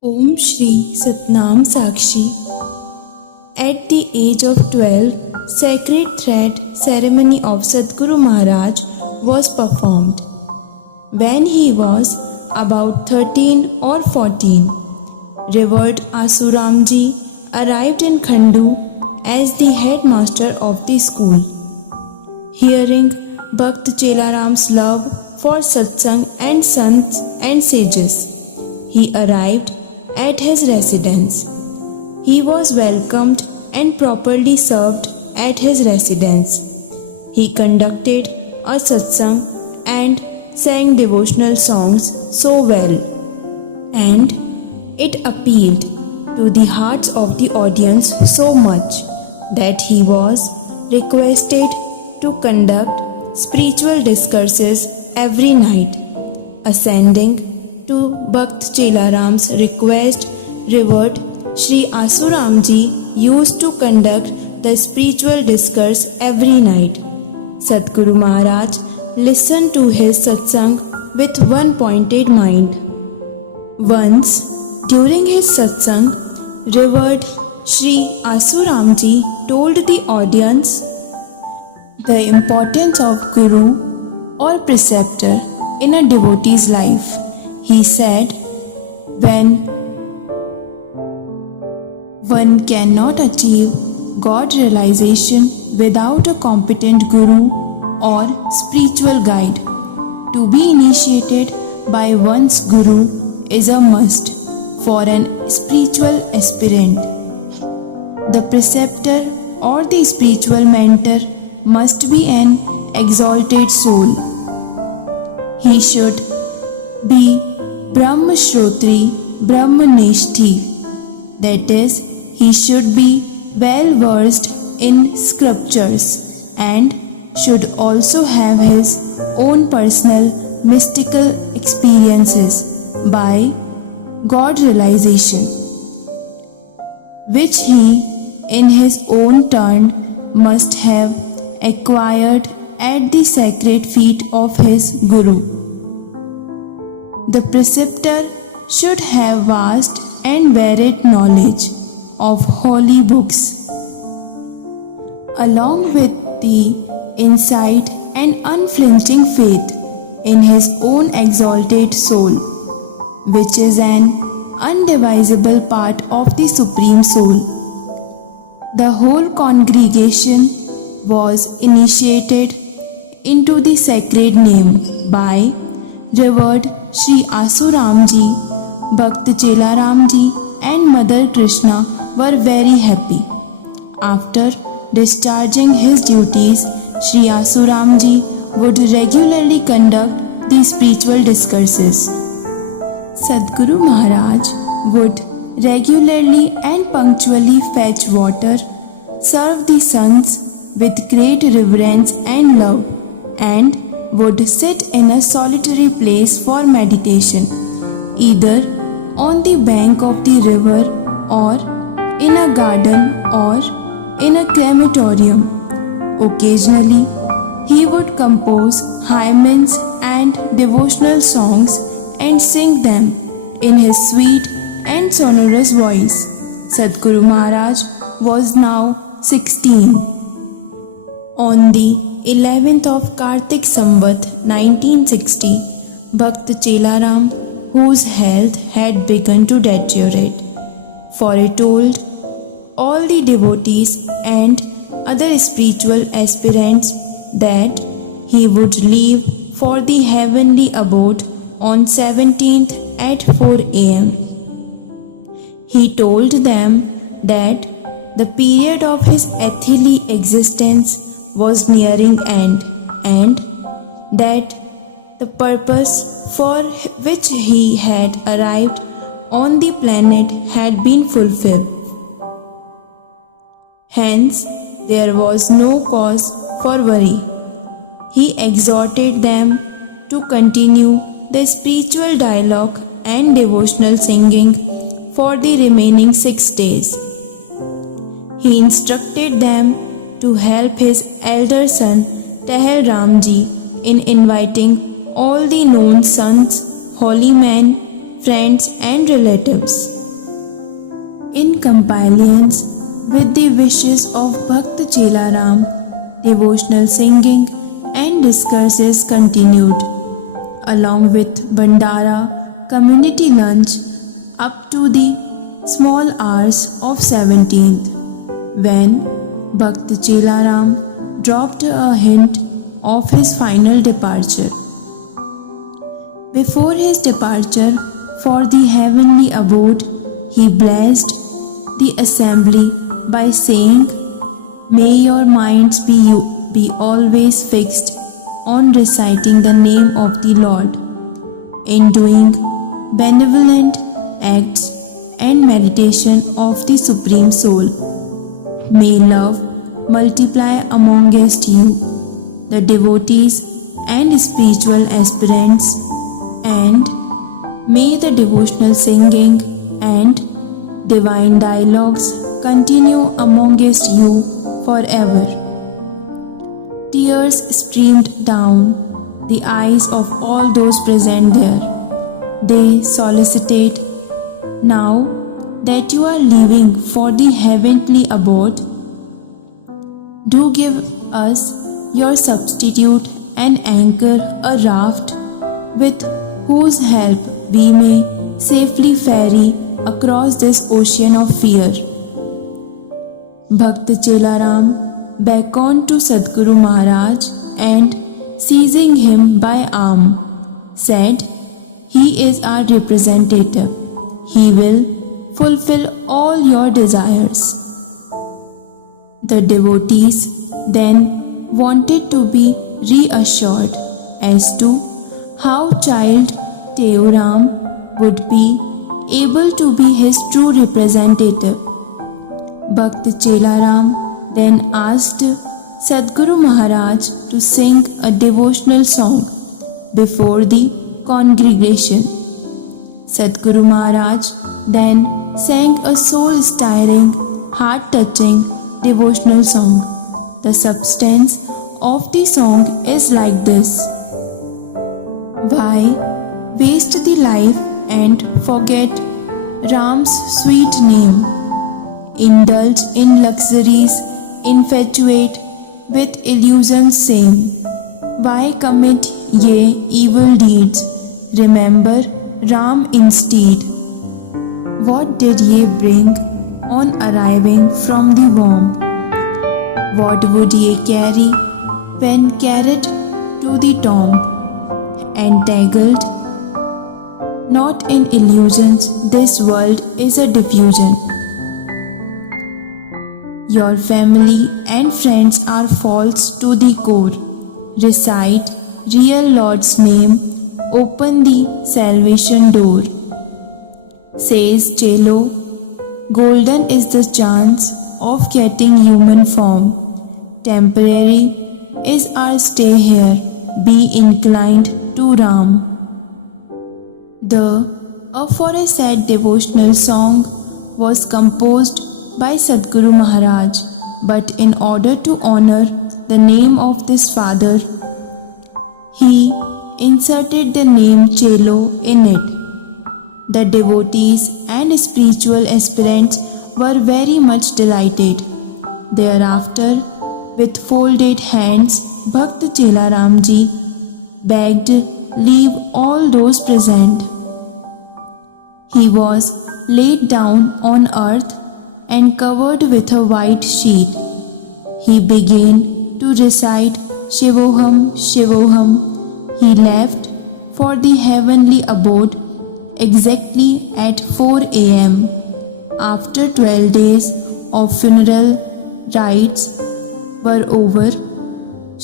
Om Shri Satnam Sakshi. At the age of 12, sacred thread ceremony of Sadguru Maharaj was performed. When he was about 13 or 14, Revered Asuramji arrived in Khandu as the headmaster of the school. Hearing Bhakt Chelaram's love for satsang and sants and sages, he arrived at his residence. He was welcomed and properly served at his residence. He conducted a satsang and sang devotional songs so well, and it appealed to the hearts of the audience so much that he was requested to conduct spiritual discourses every night. Ascending to Bhakt Chelaram's request, Revered Sri Asuramji used to conduct the spiritual discourse every night. Sadguru Maharaj listened to his satsang with one pointed mind. Once, during his satsang, Revered Sri Asuramji told the audience the importance of Guru or preceptor in a devotee's life. He said, when one cannot achieve God realization without a competent Guru or spiritual guide, to be initiated by one's Guru is a must for an spiritual aspirant. The preceptor or the spiritual mentor must be an exalted soul. He should be Brahma Shrotri, Brahma Nishti, that is, he should be well versed in scriptures and should also have his own personal mystical experiences by God realization, which he in his own turn must have acquired at the sacred feet of his Guru. The preceptor should have vast and varied knowledge of holy books, along with the insight and unflinching faith in his own exalted soul, which is an undivisible part of the Supreme Soul. The whole congregation was initiated into the sacred name by Revered Sri Asuramji. Bhakt Chelaramji and Mother Krishna were very happy. After discharging his duties, Sri Asuramji would regularly conduct the spiritual discourses. Sadguru Maharaj would regularly and punctually fetch water, serve the sons with great reverence and love, and would sit in a solitary place for meditation, either on the bank of the river or in a garden or in a crematorium. Occasionally, he would compose hymns and devotional songs and sing them in his sweet and sonorous voice. Sadguru Maharaj was now 16. On the 11th of Kartik Samvat 1960, Bhakt Chelaram, whose health had begun to deteriorate, foretold all the devotees and other spiritual aspirants that he would leave for the heavenly abode on 17th at 4 am. He told them that the period of his earthly existence was nearing end, and that the purpose for which he had arrived on the planet had been fulfilled. Hence, there was no cause for worry. He exhorted them to continue the spiritual dialogue and devotional singing for the remaining 6 days. He instructed them to help his elder son Tahil Ramji in inviting all the known sons, holy men, friends and relatives. In compliance with the wishes of Bhakt Chelaram, devotional singing and discourses continued, along with Bandara community lunch up to the small hours of 17th, when Bhakt Chelaram dropped a hint of his final departure. Before his departure for the heavenly abode, he blessed the assembly by saying, "May your minds be always fixed on reciting the name of the Lord, in doing benevolent acts and meditation of the Supreme Soul. May love multiply amongst you, the devotees and spiritual aspirants, and may the devotional singing and divine dialogues continue amongst you forever." Tears streamed down the eyes of all those present there. They solicited, "Now that you are leaving for the heavenly abode, do give us your substitute and anchor a raft with whose help we may safely ferry across this ocean of fear." Bhakt Chelaram beckoned to Sadguru Maharaj and, seizing him by arm, said, "He is our representative. He will fulfill all your desires." The devotees then wanted to be reassured as to how child Teoram would be able to be his true representative. Bhakt Chelaram then asked Sadguru Maharaj to sing a devotional song before the congregation. Sadguru Maharaj then sang a soul-stirring, heart-touching devotional song. The substance of the song is like this: "Why waste the life and forget Ram's sweet name? Indulge in luxuries, infatuate with illusions same. Why commit ye evil deeds? Remember Ram instead. What did ye bring on arriving from the womb? What would ye carry when carried to the tomb? Entangled not in illusions, this world is a diffusion. Your family and friends are false to the core. Recite real Lord's name, open the salvation door." Says Chelo, "Golden is the chance of getting human form. Temporary is our stay here. Be inclined to Ram." The aforesaid devotional song was composed by Sadguru Maharaj, but in order to honor the name of this father, he inserted the name Chelo in it. The devotees and spiritual aspirants were very much delighted. Thereafter, with folded hands, Bhakt Chelaram ji begged leave all those present. He was laid down on earth and covered with a white sheet. He began to recite Shivoham, Shivoham. He left for the heavenly abode exactly at 4 a.m. After 12 days of funeral rites were over,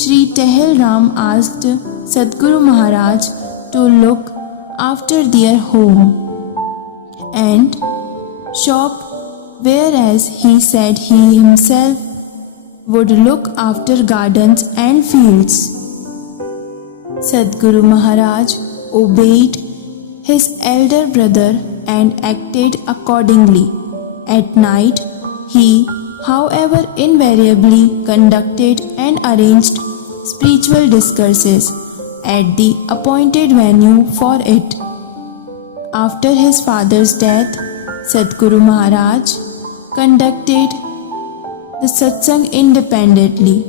Sri Tehel Ram asked Sadguru Maharaj to look after their home and shop, whereas he said he himself would look after gardens and fields. Sadguru Maharaj obeyed his elder brother and acted accordingly. At night, he, however, invariably conducted and arranged spiritual discourses at the appointed venue for it. After his father's death, Sadhguru Maharaj conducted the satsang independently.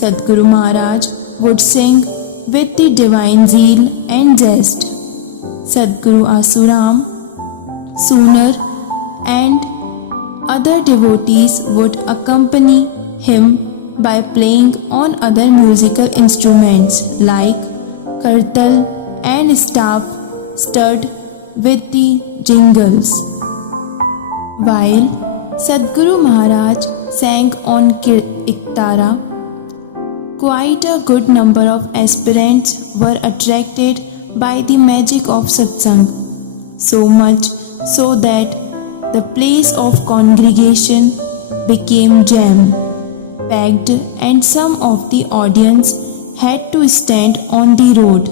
Sadhguru Maharaj would sing with the divine zeal and zest. Sadhguru Asuram, Sunar, and other devotees would accompany him by playing on other musical instruments like kartal and staff stirred with the jingles. While Sadhguru Maharaj sang on Iktara, quite a good number of aspirants were attracted by the magic of satsang, so much so that the place of congregation became jam-packed and some of the audience had to stand on the road.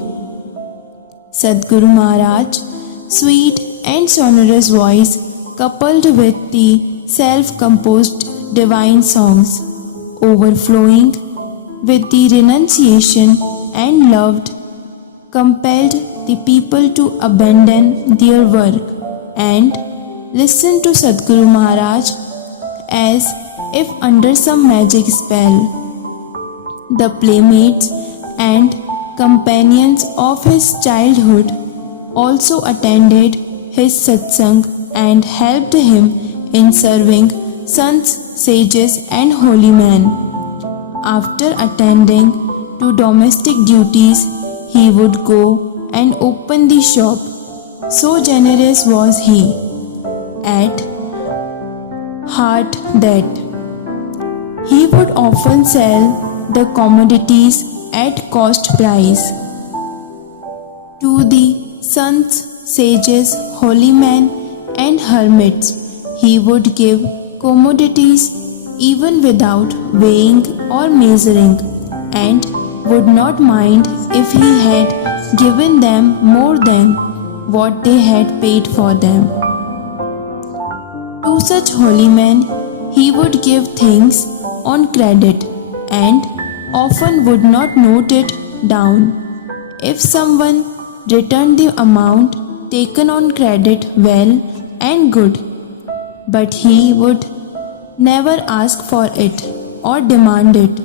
Sadhguru Maharaj, sweet and sonorous voice coupled with the self-composed divine songs, overflowing with the renunciation and love, compelled the people to abandon their work and listen to Sadhguru Maharaj as if under some magic spell. The playmates and companions of his childhood also attended his satsang and helped him in serving sons, sages and holy men. After attending to domestic duties, he would go and open the shop. So generous was he at heart that he would often sell the commodities at cost price. To the sons, sages, holy men and hermits, he would give commodities even without weighing or measuring, and would not mind if he had given them more than what they had paid for them. To such holy men he would give things on credit and often would not note it down. If someone returned the amount taken on credit, well and good, but he would never ask for it or demand it.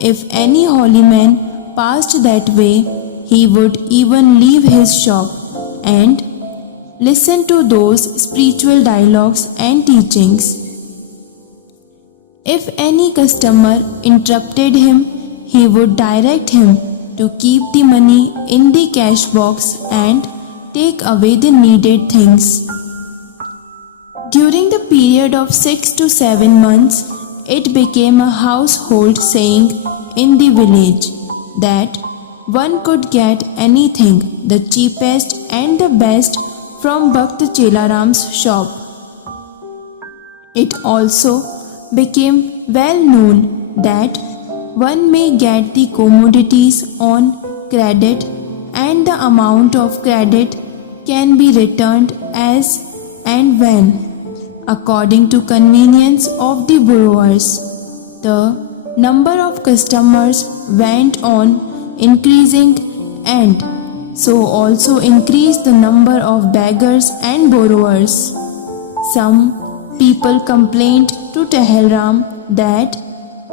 If any holy man passed that way, he would even leave his shop and listen to those spiritual dialogues and teachings. If any customer interrupted him, he would direct him to keep the money in the cash box and take away the needed things. During the period of 6 to 7 months, it became a household saying in the village that one could get anything, the cheapest and the best, from Bhakt Chelaram's shop. It also became well known that one may get the commodities on credit and the amount of credit can be returned as and when, according to convenience of the borrowers. The number of customers went on increasing and so also increased the number of beggars and borrowers. Some people complained to Tehelram that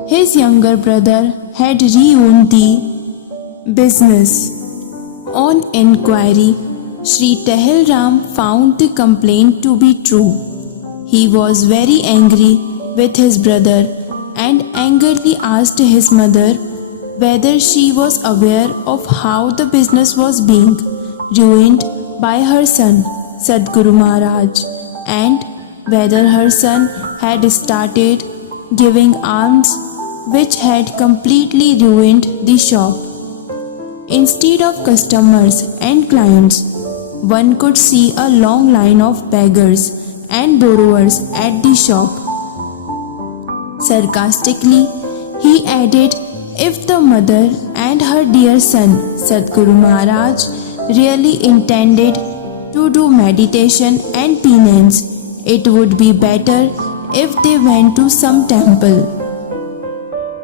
his younger brother had ruined the business. On inquiry, Sri Tehelram found the complaint to be true. He was very angry with his brother and angrily asked his mother whether she was aware of how the business was being ruined by her son Sadhguru Maharaj, and whether her son had started giving alms which had completely ruined the shop. Instead of customers and clients, one could see a long line of beggars and borrowers at the shop. Sarcastically, he added, if the mother and her dear son Sadhguru Maharaj really intended to do meditation and penance, it would be better if they went to some temple.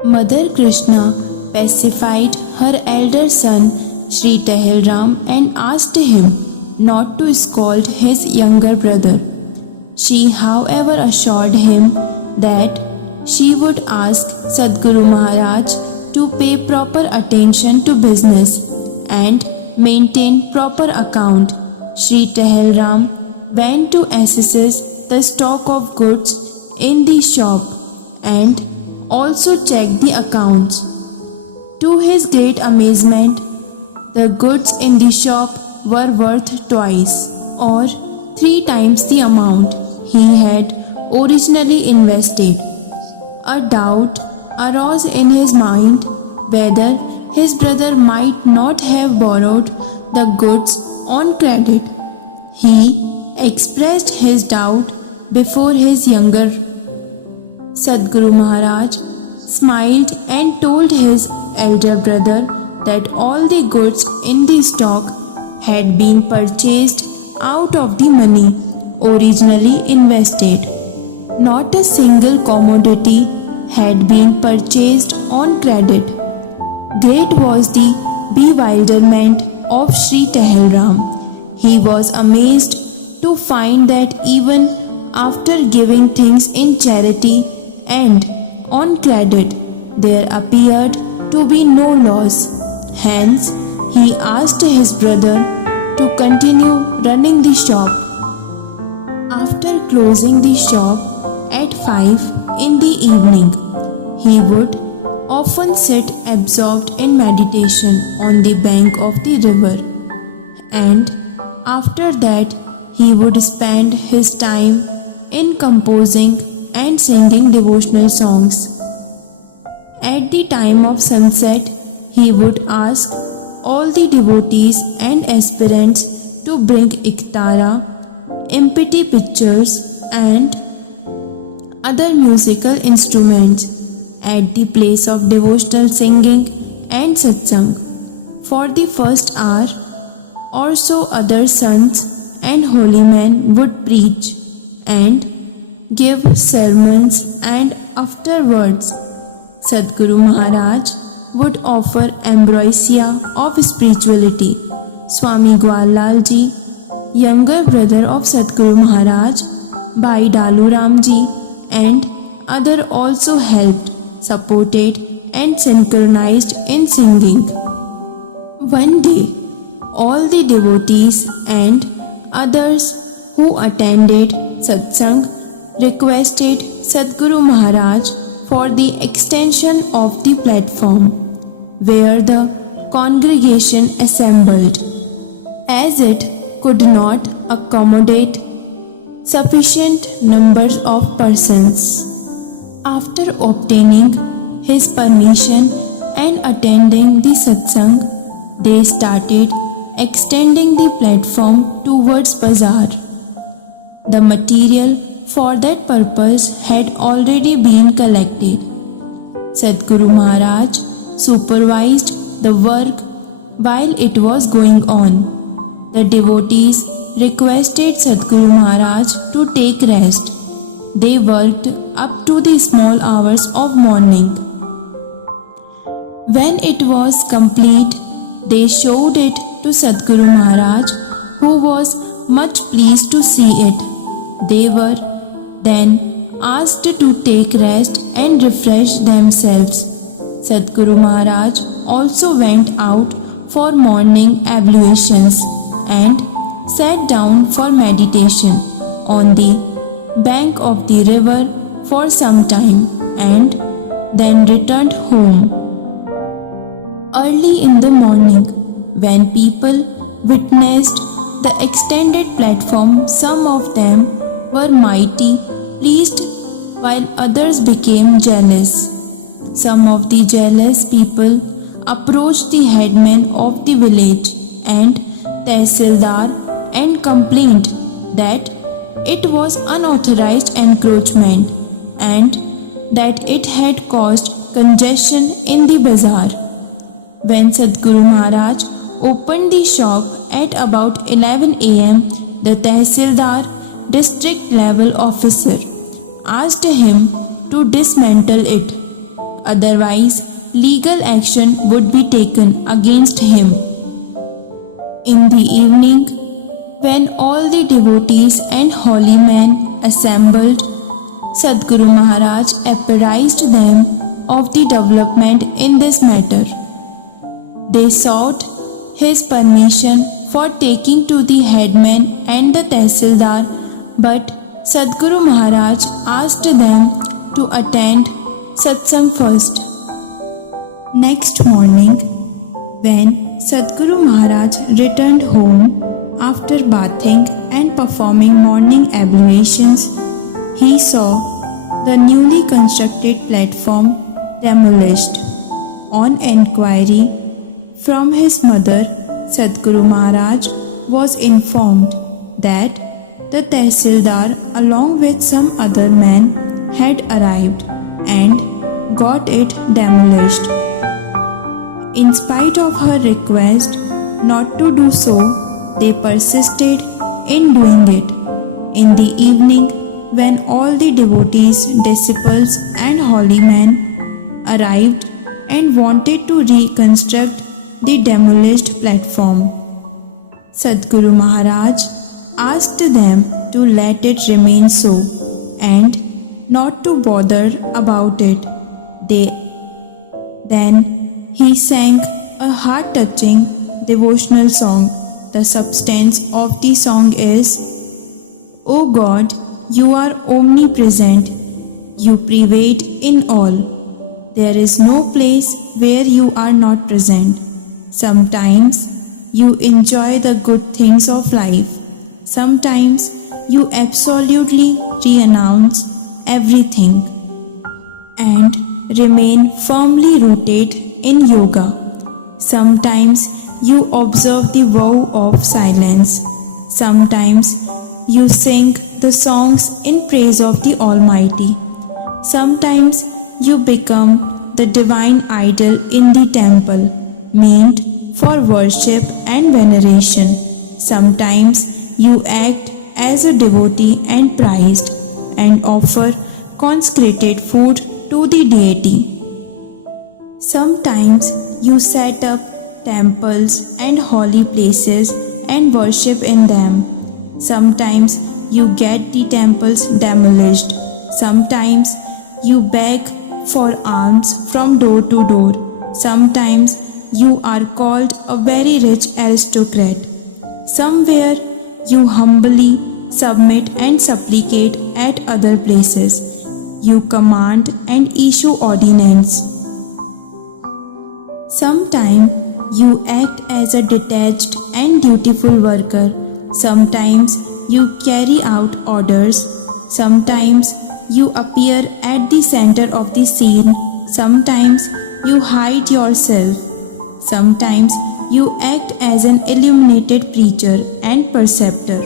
Mother Krishna pacified her elder son Sri Tehelram and asked him not to scold his younger brother. She, however, assured him that she would ask Sadhguru Maharaj to pay proper attention to business and maintain proper account. Sri Tehelram went to assess the stock of goods in the shop and also checked the accounts. To his great amazement, the goods in the shop were worth twice or 3 times the amount he had originally invested. A doubt arose in his mind whether his brother might not have borrowed the goods on credit. He expressed his doubt before his younger. Sadhguru Maharaj smiled and told his elder brother that all the goods in the stock had been purchased out of the money originally invested. Not a single commodity had been purchased on credit. Great was the bewilderment of Sri Tehelram. He was amazed to find that even after giving things in charity and on credit, there appeared to be no loss. Hence, he asked his brother to continue running the shop. After closing the shop at 5 in the evening, he would often sit absorbed in meditation on the bank of the river, and after that he would spend his time in composing and singing devotional songs. At the time of sunset, he would ask all the devotees and aspirants to bring iktara, empty pitchers, and other musical instruments at the place of devotional singing and satsang. For the first hour or so, other sons and holy men would preach and give sermons, and afterwards Sadhguru Maharaj would offer ambrosia of spirituality. Swami Gwallal Ji, younger brother of Sadhguru Maharaj, Bhai Dalu Ram Ji, and other also helped, supported and synchronized in singing. One day, all the devotees and others who attended satsang requested Sadhguru Maharaj for the extension of the platform where the congregation assembled, as it could not accommodate sufficient numbers of persons. After obtaining his permission and attending the satsang, they started extending the platform towards bazaar. The material for that purpose had already been collected. Sadhguru Maharaj supervised the work while it was going on. The devotees requested Sadhguru Maharaj to take rest. They worked up to the small hours of morning. When it was complete, they showed it to Sadhguru Maharaj, who was much pleased to see it. They were then asked to take rest and refresh themselves. Sadhguru Maharaj also went out for morning ablutions and sat down for meditation on the bank of the river for some time and then returned home. Early in the morning, when people witnessed the extended platform, some of them were mighty pleased while others became jealous. Some of the jealous people approached the headman of the village and Tehsildar and complained that it was unauthorized encroachment and that it had caused congestion in the bazaar. When Sadhguru Maharaj opened the shop at about 11 am, the Tehsildar, district level officer, asked him to dismantle it. Otherwise, legal action would be taken against him. In the evening, When all the devotees and holy men assembled, Sadguru Maharaj apprised them of the development in this matter. They sought his permission for taking to the headman and the Tehsildar, but Sadguru Maharaj asked them to attend satsang first. Next morning, when Sadguru Maharaj returned home after bathing and performing morning ablutions, he saw the newly constructed platform demolished. On enquiry from his mother, Sadguru Maharaj was informed that the Tehsildar along with some other men had arrived and got it demolished. In spite of her request not to do so, they persisted in doing it. In the evening, when all the devotees, disciples, and holy men arrived and wanted to reconstruct the demolished platform, Sadguru Maharaj asked them to let it remain so and not to bother about it. Then he sang a heart-touching devotional song. The substance of the song is, O God, you are omnipresent. You pervade in all. There is no place where you are not present. Sometimes you enjoy the good things of life. Sometimes you absolutely renounce everything and remain firmly rooted in yoga. Sometimes you observe the vow of silence. Sometimes you sing the songs in praise of the Almighty. Sometimes you become the divine idol in the temple, meant for worship and veneration. Sometimes you act as a devotee and prized, and offer consecrated food to the deity. Sometimes you set up temples and holy places and worship in them. Sometimes you get the temples demolished. Sometimes you beg for alms from door to door. Sometimes you are called a very rich aristocrat. Somewhere you humbly submit and supplicate at other places. You command and issue ordinance. Sometimes you act as a detached and dutiful worker. Sometimes you carry out orders. Sometimes you appear at the center of the scene. Sometimes you hide yourself. Sometimes you act as an illuminated preacher and preceptor.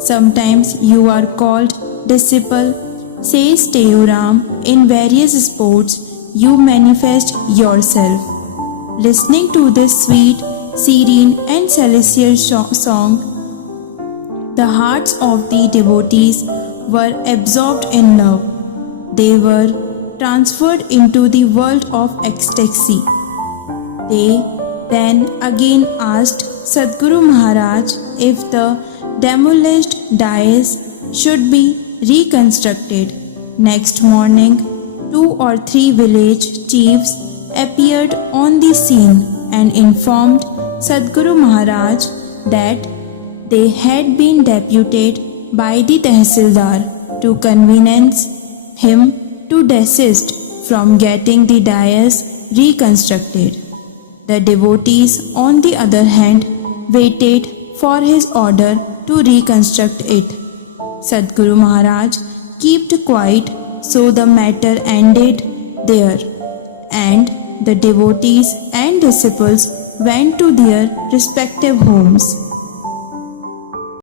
Sometimes you are called disciple, says Teuram. In various sports, you manifest yourself. Listening to this sweet, serene, and celestial song, the hearts of the devotees were absorbed in love. They were transferred into the world of ecstasy. They then again asked Sadguru Maharaj if the demolished dais should be reconstructed. Next morning, 2 or 3 village chiefs appeared on the scene and informed Sadguru Maharaj that they had been deputed by the Tehsildar to convince him to desist from getting the dais reconstructed. The devotees, on the other hand, waited for his order to reconstruct it. Sadguru Maharaj kept quiet, so the matter ended there, and the devotees and disciples went to their respective homes.